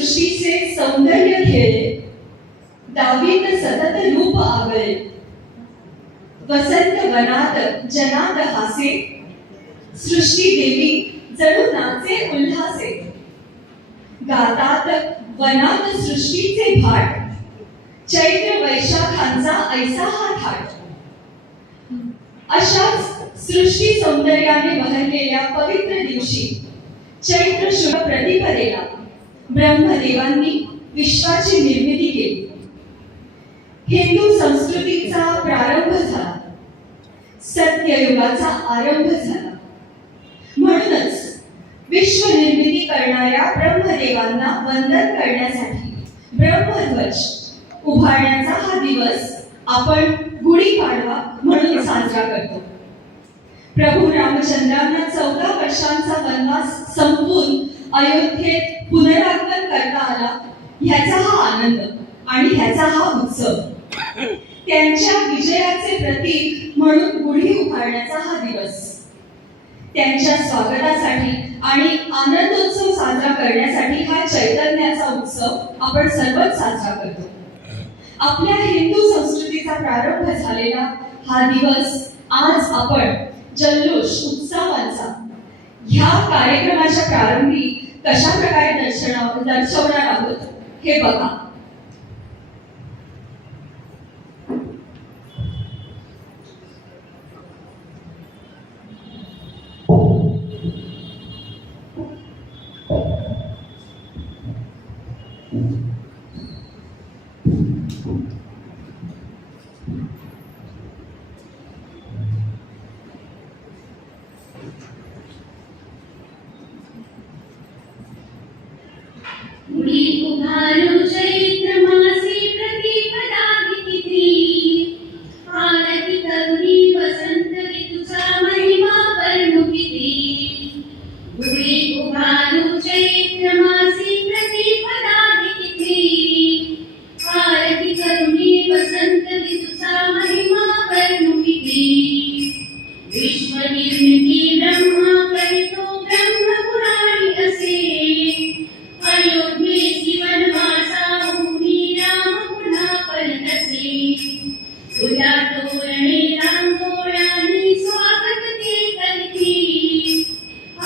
सृष्टीचे सौंदर्य खेळे, दावीत सतत रूप आवळे, वसंत वनात जनात हासे, सृष्टी देवी जणू नाचे उल्हासे, गातात वनात सृष्टीचे भाट, चैत्र वैशाखांचा ऐसा हा थाट. अशाच सृष्टी सौंदर्याने बहरलेल्या पवित्र दिवशी चैत्र शुभ प्रतिपदेला ब्रह्मदेवांनी विश्वाची निर्मिती केली. हिंदू संस्कृतीचा प्रारंभ झाला, सत्ययुगाचा आरंभ झाला. म्हणूनच विश्व निर्मिती करणाऱ्या ब्रह्मदेवांना वंदन करण्यासाठी ब्रह्मध्वज उभारण्याचा हा दिवस आपण गुढीपाडवा म्हणून साजरा करतो. प्रभू रामचंद्रांना 14 वर्षांचा वनवास संपवून अयोध्येत पुनरागमन करता आला, ह्याचा हा आनंद आणि ह्याचा हा उत्सव. त्यांच्या विजयाचे प्रतीक म्हणून गुढी उभारण्याचा हा दिवस. त्यांच्या स्वागतासाठी आणि आनंदोत्सव साजरा करण्यासाठी हा चैतन्याचा उत्सव आपण सर्वच साजरा करतो. आपल्या हिंदू संस्कृतीचा प्रारंभ झालेला हा दिवस आज आपण जल्लोष उत्सवांचा ह्या कार्यक्रमाच्या प्रारंभी कशा प्रकारे दर्शवणार आहोत हे बघा. गुढी उभारू चैत्र मासी प्रतिपदा तिथी, आरती करुणी वसंत ऋतूचा महिमा वर्णू किती. गुढी उभारू चैत्र मासी प्रतिपदा तिथी, आरती करुणी वसंत ऋतूचा महिमा वर्णू किती. विश्व निर्मिती ब्रह्मा करितो ब्रह्मपुराणी असे, अयोध्येसी वनवासाहूनी राम पुन्हा परतसे. तुला तोरणे रांगोळ्यांनी स्वागत ते करीती,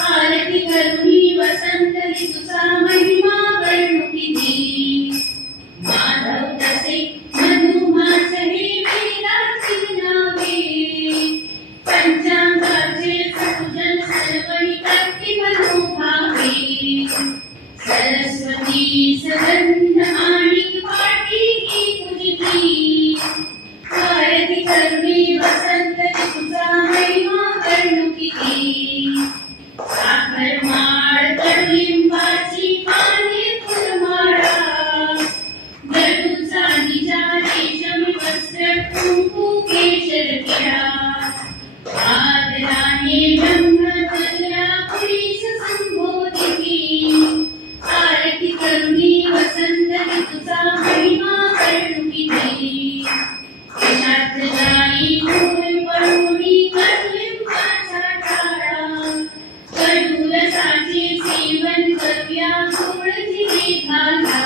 आरती करुणी वसंत ऋतूचा महिमा वर्णू किती. माधव तसे मधुमास हे वेदाची नावे, पंचांगाचे पूजन सर्वणी करती मनोभावे. सरस्वती सगंध आणि पाठी पूजिती, आरती करुणी वसंत ऋतूचा महिमा वर्णू किती. साखर माळ कडुलिंबाची पाने फुलमाळा, जळू चांदीच्या रेशमी वस्त्र कुंकू केशर केळा. आदराने ब्रह्मचर्या पुरीस संबोधिती, आरती करुणी वसंत ऋतूचा महिमा वर्णू किती. केशात जाई फूल पळूनी कडुलिंबाचा टाळा, कडू रसाचे सेवन करूया गोड जिरे घाला.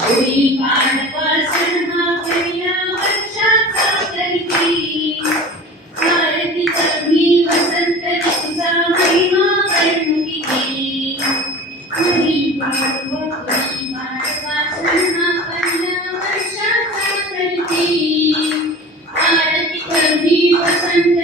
गुढी पाडवा सण हा पहिला वर्षाचा करती, आरती करुणी वसंत ऋतूचा महिमा वर्णू किती. गुढी पाडवा सण हा पहिला वर्षाचा करती, आरती करुणी वसंत